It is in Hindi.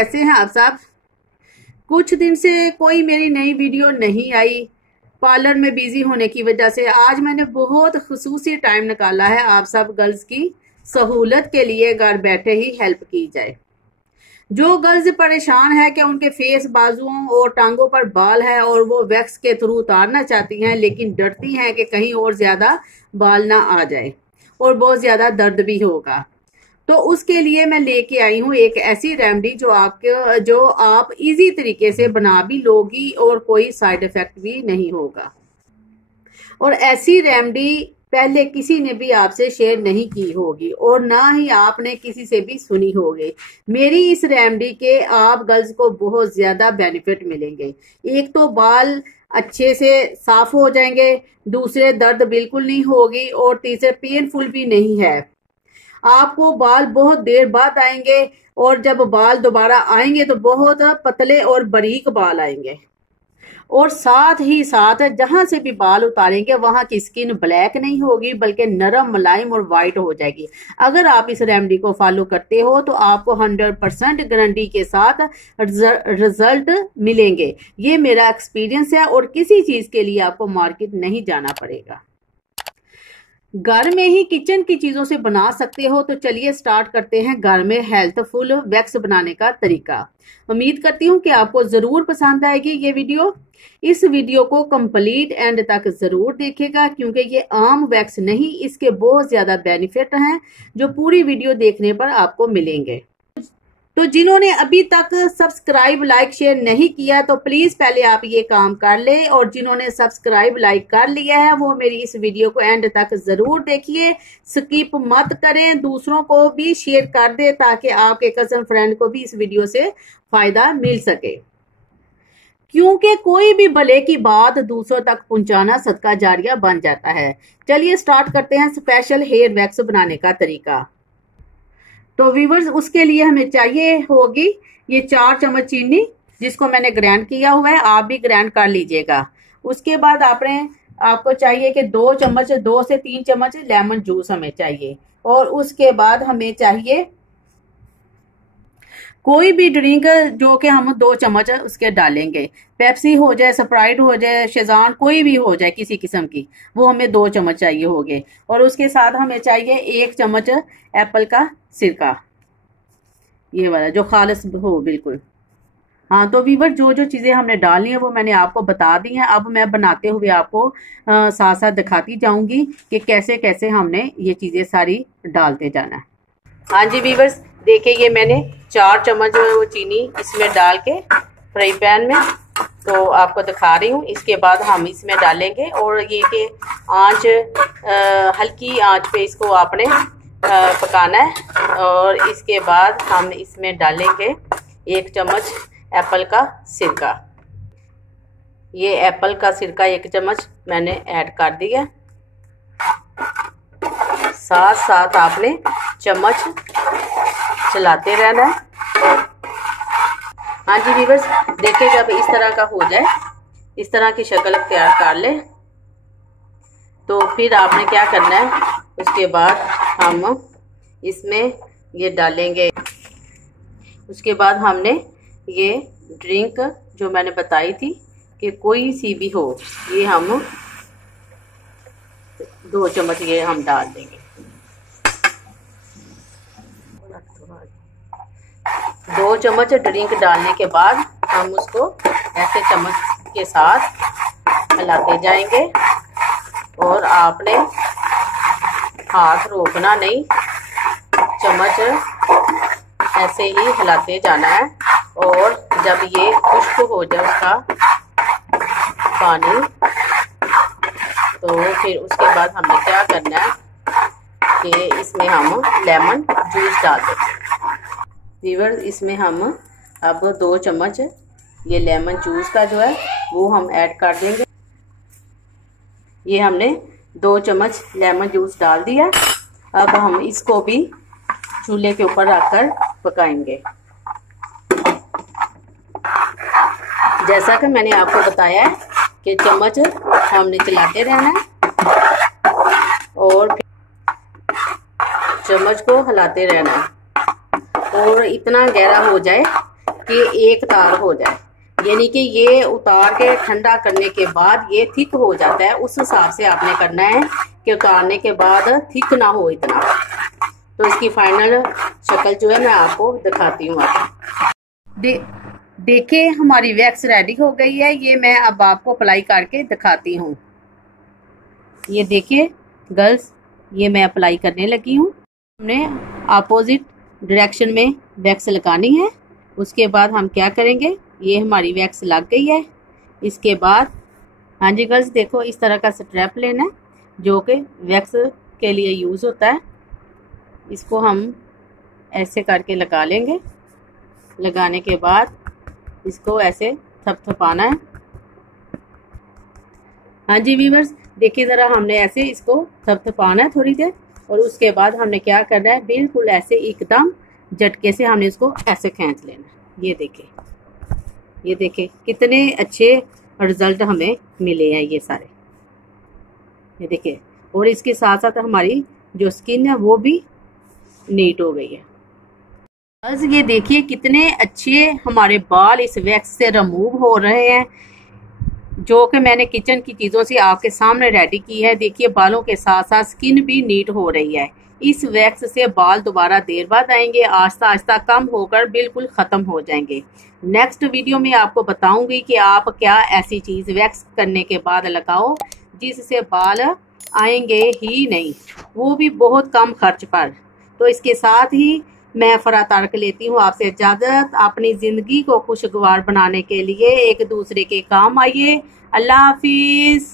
कैसे हैं आप सब? कुछ दिन से कोई मेरी नई वीडियो नहीं आई, पार्लर में बिजी होने की वजह से। आज मैंने बहुत खुसूसी टाइम निकाला है आप सब गर्ल्स की सहूलत के लिए, घर बैठे ही हेल्प की जाए। जो गर्ल्स परेशान है कि उनके फेस, बाजुओं और टांगों पर बाल है और वो वैक्स के थ्रू उतारना चाहती हैं, लेकिन डरती हैं कि कहीं और ज्यादा बाल ना आ जाए और बहुत ज्यादा दर्द भी होगा, तो उसके लिए मैं लेके आई हूँ एक ऐसी रेमेडी जो आप इजी तरीके से बना भी लोगी और कोई साइड इफेक्ट भी नहीं होगा। और ऐसी रेमेडी पहले किसी ने भी आपसे शेयर नहीं की होगी और ना ही आपने किसी से भी सुनी होगी। मेरी इस रेमेडी के आप गर्ल्स को बहुत ज्यादा बेनिफिट मिलेंगे। एक तो बाल अच्छे से साफ हो जाएंगे, दूसरे दर्द बिल्कुल नहीं होगी और तीसरे पेनफुल भी नहीं है। आपको बाल बहुत देर बाद आएंगे और जब बाल दोबारा आएंगे तो बहुत पतले और बारीक बाल आएंगे। और साथ ही साथ जहां से भी बाल उतारेंगे वहां की स्किन ब्लैक नहीं होगी, बल्कि नरम, मुलायम और वाइट हो जाएगी। अगर आप इस रेमेडी को फॉलो करते हो तो आपको 100% गारंटी के साथ रिजल्ट मिलेंगे। ये मेरा एक्सपीरियंस है और किसी चीज के लिए आपको मार्केट नहीं जाना पड़ेगा, घर में ही किचन की चीजों से बना सकते हो। तो चलिए स्टार्ट करते हैं घर में हेल्थफुल वैक्स बनाने का तरीका। उम्मीद करती हूँ कि आपको जरूर पसंद आएगी ये वीडियो। इस वीडियो को कंप्लीट एंड तक जरूर देखेगा, क्योंकि ये आम वैक्स नहीं, इसके बहुत ज्यादा बेनिफिट हैं जो पूरी वीडियो देखने पर आपको मिलेंगे। तो जिन्होंने अभी तक सब्सक्राइब, लाइक, शेयर नहीं किया तो प्लीज पहले आप ये काम कर ले, और जिन्होंने सब्सक्राइब, लाइक कर लिया है वो मेरी इस वीडियो को एंड तक जरूर देखिए, स्किप मत करें, दूसरों को भी शेयर कर दे ताकि आपके कजन फ्रेंड को भी इस वीडियो से फायदा मिल सके। क्योंकि कोई भी भले की बात दूसरों तक पहुंचाना सदका जारिया बन जाता है। चलिए स्टार्ट करते हैं स्पेशल हेयर वैक्स बनाने का तरीका। तो व्यूअर्स, उसके लिए हमें चाहिए होगी ये 4 चम्मच चीनी, जिसको मैंने ग्राइंड किया हुआ है, आप भी ग्राइंड कर लीजिएगा। उसके बाद आपको चाहिए कि 2 से 3 चम्मच लेमन जूस हमें चाहिए। और उसके बाद हमें चाहिए कोई भी ड्रिंक जो कि हम 2 चम्मच उसके डालेंगे। पेप्सी हो जाए, स्प्राइट हो जाए, शेज़वान, कोई भी हो जाए किसी किस्म की, वो हमें 2 चम्मच चाहिए होंगे। और उसके साथ हमें चाहिए 1 चम्मच एप्पल का सिरका, ये वाला जो खालिस हो बिल्कुल। हाँ, तो वीवर जो जो चीजें हमने डालनी है वो मैंने आपको बता दी हैं। अब मैं बनाते हुए आपको साथ साथ दिखाती जाऊंगी कि कैसे कैसे हमने ये चीजें सारी डालते जाना है। हाँ जी वीवर्स, देखिए ये मैंने 4 चम्मच जो है वो चीनी इसमें डाल के फ्राई पैन में तो आपको दिखा रही हूँ। इसके बाद हम इसमें डालेंगे, और ये कि आंच हल्की आंच पे इसको आपने पकाना है। और इसके बाद हम इसमें डालेंगे 1 चम्मच एप्पल का सिरका। ये एप्पल का सिरका 1 चम्मच मैंने ऐड कर दिया। साथ साथ आपने चम्मच चलाते रहना है। हाँ जी व्यूअर्स, देखिए जब इस तरह का हो जाए, इस तरह की शक्ल तैयार कर ले, तो फिर आपने क्या करना है, उसके बाद हम इसमें ये डालेंगे। उसके बाद हमने ये ड्रिंक जो मैंने बताई थी कि कोई सी भी हो, ये हम 2 चम्मच ये हम डाल देंगे। 2 चम्मच ड्रिंक डालने के बाद हम उसको ऐसे चम्मच के साथ हिलाते जाएंगे, और आपने हाथ रोकना नहीं, चम्मच ऐसे ही हिलाते जाना है। और जब ये खुश्क हो जाए उसका पानी, तो फिर उसके बाद हमने क्या करना है कि इसमें हम लेमन जूस डाल देंगे। व्यूअर्स, इसमें हम अब 2 चम्मच ये लेमन जूस का जो है वो हम ऐड कर देंगे। ये हमने 2 चम्मच लेमन जूस डाल दिया। अब हम इसको भी चूल्हे के ऊपर रखकर पकाएंगे। जैसा कि मैंने आपको बताया है कि चम्मच हमने चलाते रहना है और चम्मच को हिलाते रहना है, और इतना गहरा हो जाए कि एक तार हो जाए, यानी कि ये उतार के ठंडा करने के बाद ये थिक हो जाता है। उस हिसाब से आपने करना है कि उतारने के बाद थिक ना हो इतना। तो इसकी फाइनल शक्ल जो है मैं आपको दिखाती हूँ। देखिए हमारी वैक्स रेडी हो गई है। ये मैं अब आपको अप्लाई करके दिखाती हूँ। ये देखिए गर्ल्स, ये मैं अप्लाई करने लगी हूँ। हमने अपोजिट डायरेक्शन में वैक्स लगानी है। उसके बाद हम क्या करेंगे, ये हमारी वैक्स लग गई है। इसके बाद हाँ जी गर्ल्स, देखो इस तरह का स्ट्रैप लेना है जो कि वैक्स के लिए यूज़ होता है। इसको हम ऐसे करके लगा लेंगे। लगाने के बाद इसको ऐसे थपथपाना है। हाँ जी व्यूअर्स, देखिए ज़रा हमने ऐसे इसको थपथपाना है थोड़ी देर, और उसके बाद हमने क्या करना है, बिल्कुल ऐसे एकदम झटके से हमने इसको ऐसे खींच लेना है। ये देखें कितने अच्छे रिजल्ट हमें मिले हैं ये सारे। ये देखिए, और इसके साथ साथ हमारी जो स्किन है वो भी नीट हो गई है। बस ये देखिए कितने अच्छे हमारे बाल इस वैक्स से रिमूव हो रहे हैं, जो कि मैंने किचन की चीज़ों से आपके सामने रेडी की है। देखिए बालों के साथ साथ स्किन भी नीट हो रही है। इस वैक्स से बाल दोबारा देर बाद आएंगे, आहिस्ता आहिस्ता कम होकर बिल्कुल ख़त्म हो जाएंगे। नेक्स्ट वीडियो में आपको बताऊंगी कि आप क्या ऐसी चीज़ वैक्स करने के बाद लगाओ जिससे बाल आएंगे ही नहीं, वो भी बहुत कम खर्च पर। तो इसके साथ ही मैं फरा तारक लेती हूँ आपसे इजाज़त। अपनी ज़िंदगी को खुशगवार बनाने के लिए एक दूसरे के काम आइए। अल्लाह हाफिज़।